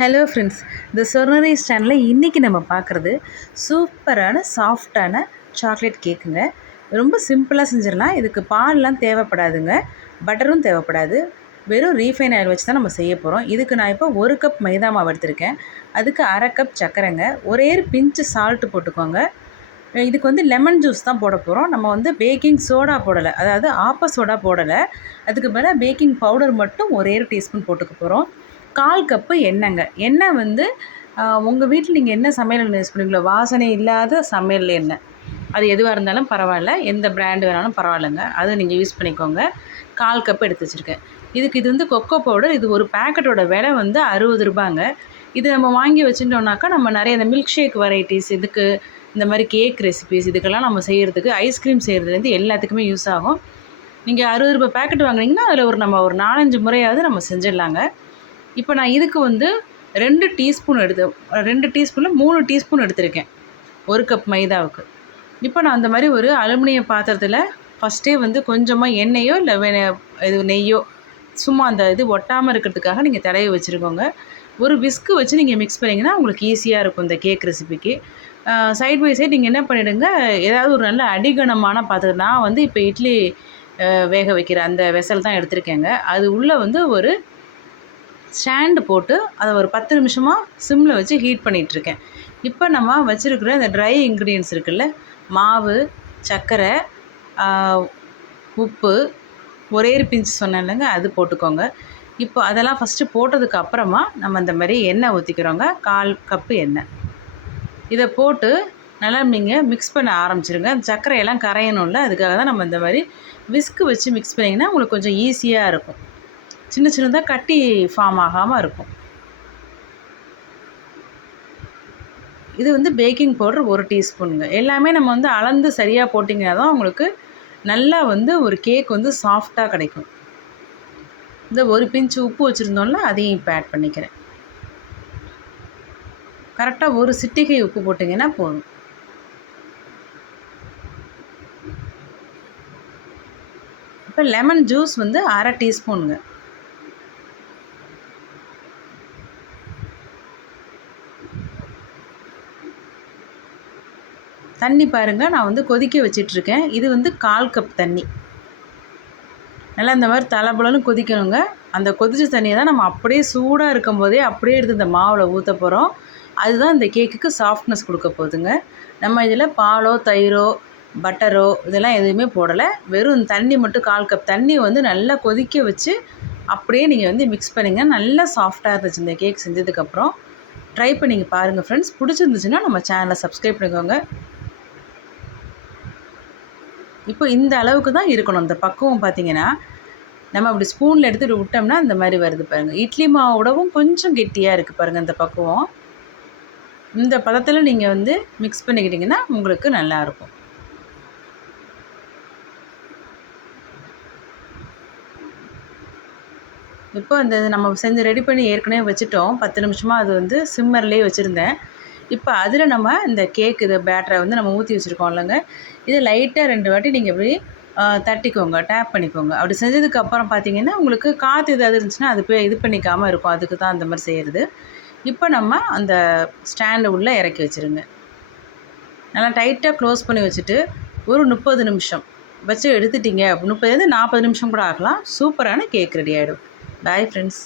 Hello friends, இந்த சொர்ணரைஸ் சேனலில் இன்றைக்கி நம்ம பார்க்குறது சூப்பரான சாஃப்டான சாக்லேட் கேக்குங்க. ரொம்ப சிம்பிளாக செஞ்சிடலாம். இதுக்கு பால்லாம் தேவைப்படாதுங்க, பட்டரும் தேவைப்படாது. வெறும் ரீஃபைன் ஆயில் வச்சு தான் நம்ம செய்ய போகிறோம். இதுக்கு நான் இப்போ 1 கப் மைதா மாவு எடுத்திருக்கேன். அதுக்கு 1/2 கப் சர்க்கரைங்க, ஒரே ஒரு பிஞ்சு சால்ட்டு போட்டுக்கோங்க. இதுக்கு வந்து லெமன் ஜூஸ் தான் போட போகிறோம். நம்ம வந்து பேக்கிங் சோடா போடலை, அதாவது ஆப்ப சோடா போடலை. அதுக்கு பதிலாக பேக்கிங் பவுடர் மட்டும் ஒரே ஒரு டீஸ்பூன் போட்டுக்க போகிறோம். 1/4 கப்பு எண்ணெய்ங்க. எண்ணெய் வந்து உங்கள் வீட்டில் நீங்கள் என்ன சமையல் எண்ணெய் யூஸ் பண்ணுவீங்களோ, வாசனை இல்லாத சமையல் எண்ணெய், அது எதுவாக இருந்தாலும் பரவாயில்ல, எந்த பிராண்டு வேணாலும் பரவாயில்லைங்க, அதை நீங்கள் யூஸ் பண்ணிக்கோங்க. 1/4 கப்பு எடுத்து வச்சுருக்கேன். இது வந்து கொக்கோ பவுடர். இது ஒரு பேக்கெட்டோட விலை வந்து 60 ரூபாங்க. இது நம்ம வாங்கி வச்சுட்டோம்னாக்கா நம்ம நிறைய இந்த மில்க் ஷேக் வெரைட்டிஸ், இதுக்கு இந்த மாதிரி கேக் ரெசிபீஸ், இதுக்கெல்லாம் நம்ம செய்கிறதுக்கு, ஐஸ்கிரீம் செய்கிறதுலேருந்து எல்லாத்துக்குமே யூஸ் ஆகும். நீங்கள் 60 ரூபாய் பேக்கெட் வாங்குனீங்கன்னா அதில் நம்ம ஒரு 4-5 முறையாவது நம்ம செஞ்சிடலாங்க. இப்போ நான் இதுக்கு வந்து 2 டீஸ்பூனில் 3 டீஸ்பூன் எடுத்திருக்கேன் 1 கப் மைதாவுக்கு. இப்போ நான் அந்த மாதிரி ஒரு அலுமினிய பாத்திரத்தில் ஃபஸ்ட்டே வந்து கொஞ்சமாக எண்ணெயோ இல்லை இது நெய்யோ சும்மா அந்த இது ஒட்டாமல் இருக்கிறதுக்காக நீங்கள் தடவி வச்சுருக்கோங்க. ஒரு விஸ்க்கு வச்சு நீங்கள் மிக்ஸ் பண்ணிங்கன்னா உங்களுக்கு ஈஸியாக இருக்கும் இந்த கேக் ரெசிபிக்கு. சைட் பை சைட் நீங்கள் என்ன பண்ணிவிடுங்க, ஏதாவது ஒரு நல்ல அடிகனமான பாத்திரம். நான் வந்து இப்போ இட்லி வேக வைக்கிற அந்த வெசல் தான் எடுத்திருக்கேங்க. அது உள்ளே வந்து ஒரு ஸ்டாண்டு போட்டு அதை ஒரு 10 நிமிஷமாக சிம்மில் வச்சு ஹீட் பண்ணிகிட்ருக்கேன். இப்போ நம்ம வச்சுருக்கிற இந்த ட்ரை இன்க்ரீடியன்ஸ் இருக்குல்ல, மாவு, சர்க்கரை, உப்பு, ஒரே ஒரு பிஞ்சு சொன்னேன் இல்லைங்க, அது போட்டுக்கோங்க. இப்போ அதெல்லாம் ஃபஸ்ட்டு போட்டதுக்கு அப்புறமா நம்ம இந்த மாதிரி எண்ணெய் ஊற்றிக்கிறோங்க. 1/4 கப்பு எண்ணெய். இதை போட்டு நல்லா நீங்கள் மிக்ஸ் பண்ண ஆரம்பிச்சிருங்க. அந்த சர்க்கரையெல்லாம் கரையணும்ல, அதுக்காக தான் நம்ம இந்த மாதிரி விஸ்க்கு வச்சு மிக்ஸ் பண்ணிங்கன்னா உங்களுக்கு கொஞ்சம் ஈஸியாக இருக்கும். சின்ன சின்னதாக கட்டி ஃபார்ம் ஆகாமல் இருக்கும். இது வந்து பேக்கிங் பவுடர் 1 டீஸ்பூனுங்க. எல்லாமே நம்ம வந்து அளந்து சரியாக போட்டிங்கன்னா தான் உங்களுக்கு நல்லா வந்து ஒரு கேக் வந்து சாஃப்டாக கிடைக்கும். இந்த ஒரு பிஞ்சு உப்பு வச்சுருந்தோம்ல, அதையும் இப்போ ஆட் பண்ணிக்கிறேன். கரெக்டாக ஒரு சிட்டிகை உப்பு போட்டிங்கன்னா போதும். இப்போ லெமன் ஜூஸ் வந்து 1/2 டீஸ்பூனுங்க. தண்ணி பாருங்கள், நான் வந்து கொதிக்க வச்சிட்ருக்கேன். இது வந்து 1/4 கப் தண்ணி. நல்லா இந்த மாதிரி தலைப்புலன்னு கொதிக்கணுங்க. அந்த கொதிச்ச தண்ணியை தான் நம்ம அப்படியே சூடாக இருக்கும் போதே அப்படியே எடுத்து இந்த மாவில் ஊற்ற போகிறோம். அதுதான் இந்த கேக்குக்கு சாஃப்ட்னஸ் கொடுக்க போகுதுங்க. நம்ம இதில் பாலோ, தயிரோ, பட்டரோ இதெல்லாம் எதுவுமே போடலை. வெறும் தண்ணி மட்டும் 1/4 கப் தண்ணி வந்து நல்லா கொதிக்க வச்சு அப்படியே நீங்கள் வந்து மிக்ஸ் பண்ணிங்க. நல்லா சாஃப்டாக இருந்துச்சு இந்த கேக் செஞ்சதுக்கப்புறம். ட்ரை பண்ணி பாருங்கள் ஃப்ரெண்ட்ஸ். பிடிச்சிருந்துச்சுன்னா நம்ம சேனலை சப்ஸ்கிரைப் பண்ணிக்கோங்க. இப்போ இந்த அளவுக்கு தான் இருக்கணும். இந்த பக்குவம் பார்த்திங்கன்னா, நம்ம அப்படி ஸ்பூனில் எடுத்துகிட்டு விட்டோம்னா இந்த மாதிரி வருது பாருங்கள். இட்லி மாவோடவும் கொஞ்சம் கெட்டியாக இருக்குது பாருங்கள் இந்த பக்குவம். இந்த பதத்தில் நீங்கள் வந்து மிக்ஸ் பண்ணிக்கிட்டிங்கன்னா உங்களுக்கு நல்லாயிருக்கும். இப்போ இந்த நம்ம செஞ்சு ரெடி பண்ணி ஏற்கனவே வச்சுட்டோம். 10 நிமிஷமாக அது வந்து சிம்மர்லேயே வச்சுருந்தேன். இப்போ அதில் நம்ம இந்த கேக் இது பேட்டரை வந்து நம்ம ஊற்றி வச்சுருக்கோம் இல்லைங்க, இதை லைட்டாக 2 வாட்டி நீங்கள் இப்படி தட்டிக்கோங்க, டேப் பண்ணிக்கோங்க. அப்படி செஞ்சதுக்கப்புறம் பார்த்தீங்கன்னா உங்களுக்கு காற்று ஏதாவது இருந்துச்சுன்னா அது போய் இது பண்ணிக்காமல் இருக்கும். அதுக்கு தான் அந்த மாதிரி செய்கிறது. இப்போ நம்ம அந்த ஸ்டாண்டு உள்ளே இறக்கி வச்சுருங்க. நல்லா டைட்டாக க்ளோஸ் பண்ணி வச்சுட்டு ஒரு 30 நிமிஷம் வச்சு எடுத்துட்டிங்க. 30 40 நிமிஷம் கூட ஆகலாம். சூப்பரான கேக் ரெடி ஆகிடும். Bye friends.